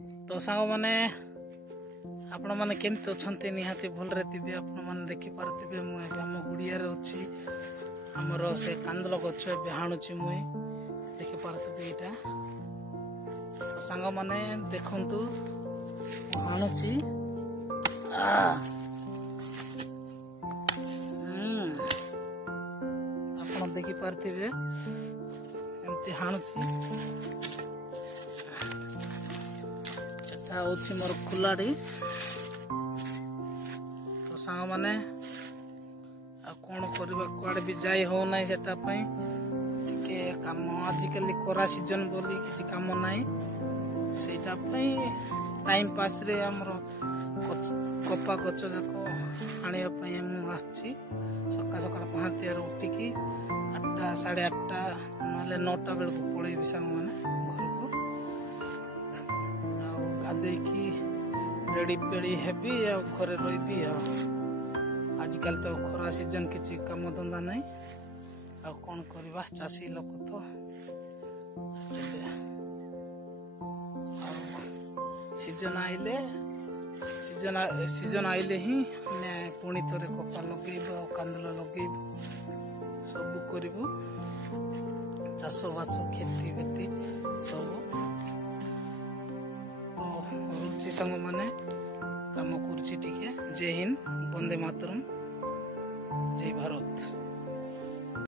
तो सांग मैंने आपण मैंने केमती अच्छा निहाती भलरे थे आपण मैंने देखिपारे मुझे आम गुड़िया अच्छी आमर से कांदल गच हाणुची मुई देखिपारे यहाँ सांग मैंने देखु हाणुची आप देखिपारे एमती हाणुची हूँ मोर खुलाड़ी तो सांग मैंने कौन करवा कुआड़े भी जाई हो ना सेटापी टे कम आजिकल कोरा सीजन बोली किसी कम नाई सेटापी टाइम पास रे हमर कपा गच जाक आने आसी सका सका पहातियार उठिकी 8टा 8:30 ना 9टा बेल को पलैबी सांग मैंने घर को गाधेकी रेडी पेड़ी हेबी घरे रही आजिकल तो खरा सीजन किसी कम धंदा नहीं आ कौन करवा चाषी लोक तो सीजन आइले सीजन आइले ही पुणी थे कपा लगे कांदल लगे सब करू चाष बास खेती बेती सब संग माने कम कर जय हिंद वंदे मातरम जय भारत।